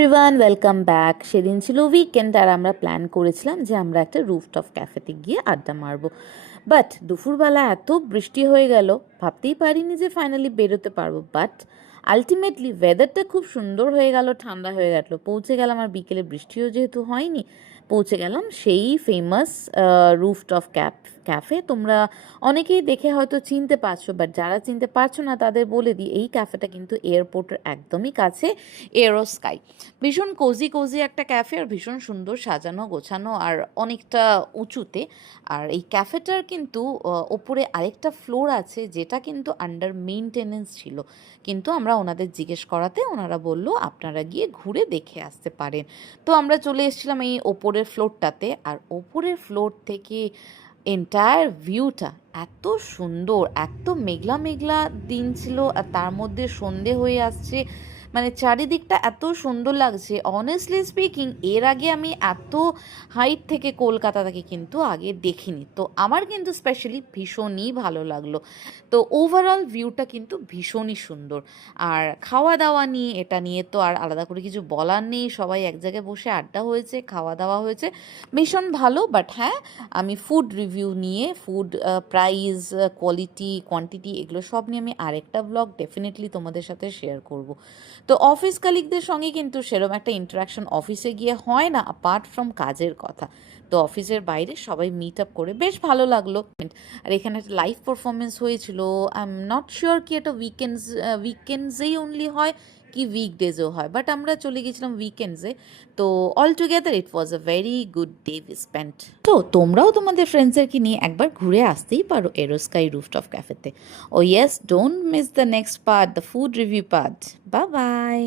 Everyone, welcome back. সেদিন ছিল weekend আর আমরা প্ল্যান করেছিলাম যে আমরা একটা রুফটপ ক্যাফেতে গিয়ে আড্ডা মারবো। বাট দুপুরবেলা এত বৃষ্টি হয়ে গেল, ভাবতেই পারিনি যে ফাইনালি বেরোতে পারবো। বাট আলটিমেটলি ওয়েদারটা খুব সুন্দর হয়ে গেল, ঠান্ডা হয়ে গেল, পৌঁছে গেলাম। আর বিকেলে বৃষ্টিও যেহেতু হয়নি, পৌঁছে গেলাম সেই ফেমাস রুফটপ ক্যাফে। তোমরা অনেকেই দেখে হয়তো চিনতে পারছো, বাট যারা চিনতে পারছো না তাদের বলে দিই, এই ক্যাফেটা কিন্তু এয়ারপোর্টের একদমই কাছে, এরো স্কাই। ভীষণ কোজি কোজি একটা ক্যাফে, আর ভীষণ সুন্দর সাজানো গোছানো, আর অনেকটা উঁচুতে। আর এই ক্যাফেটার কিন্তু ওপরে আরেকটা ফ্লোর আছে, যেটা কিন্তু আন্ডার মেইনটেনেন্স ছিল। কিন্তু আমরা ওনাদের জিজ্ঞেস করাতে ওনারা বলল আপনারা গিয়ে ঘুরে দেখে আসতে পারেন। তো আমরা চলে এসেছিলাম এই ওপরের ফ্লোরটাতে। আর ওপরের ফ্লোর থেকে এন্টায়ার ভিউটা এত সুন্দর, এত মেঘলা মেঘলা দিন ছিল, আর তার মধ্যে সন্ধে হয়ে আসছে, মানে চারিদিকটা এত সুন্দর লাগছে। অনেস্টলি স্পিকিং, এর আগে আমি এত হাইট থেকে কলকাতাটাকে কিন্তু আগে দেখিনি। তো আমার কিন্তু স্পেশালি ভীষণই ভালো লাগলো। তো ওভারঅল ভিউটা কিন্তু ভীষণই সুন্দর। আর খাওয়া দাওয়া নিয়ে, এটা নিয়ে তো আর আলাদা করে কিছু বলার নেই। সবাই এক জায়গায় বসে আড্ডা হয়েছে, খাওয়া দাওয়া হয়েছে, ভীষণ ভালো। বাট হ্যাঁ, আমি ফুড রিভিউ নিয়ে, ফুড প্রাইস, কোয়ালিটি, কোয়ান্টিটি, এগুলো সব নিয়ে আমি আরেকটা ব্লগ ডেফিনেটলি তোমাদের সাথে শেয়ার করব। তো অফিস কালিগদের সঙ্গে কিন্তু সেরকম একটা ইন্টারাকশন অফিসে গিয়ে হয় না, অ্যাপার্ট ফ্রম কাজের কথা। তো অফিসের বাইরে সবাই মিট আপ করে বেশ ভালো লাগলো। আর এখানে একটা লাইভ পারফরমেন্স হয়েছিল। আই এম নট শিওর কি এটা উইকেন্ডসেই অনলি হয় কি উইকডেজও হয়, বাট আমরা চলে গেছিলাম উইকেন্ডসে। তো all together it was a very good day we spent. তো তোমরাও তোমাদের ফ্রেন্ডসদেরকে নিয়ে একবার ঘুরে আসতেই পারো এরো স্কাই রুফটপ ক্যাফেতে। Oh yes, don't miss the next part, the food review part. Bye by.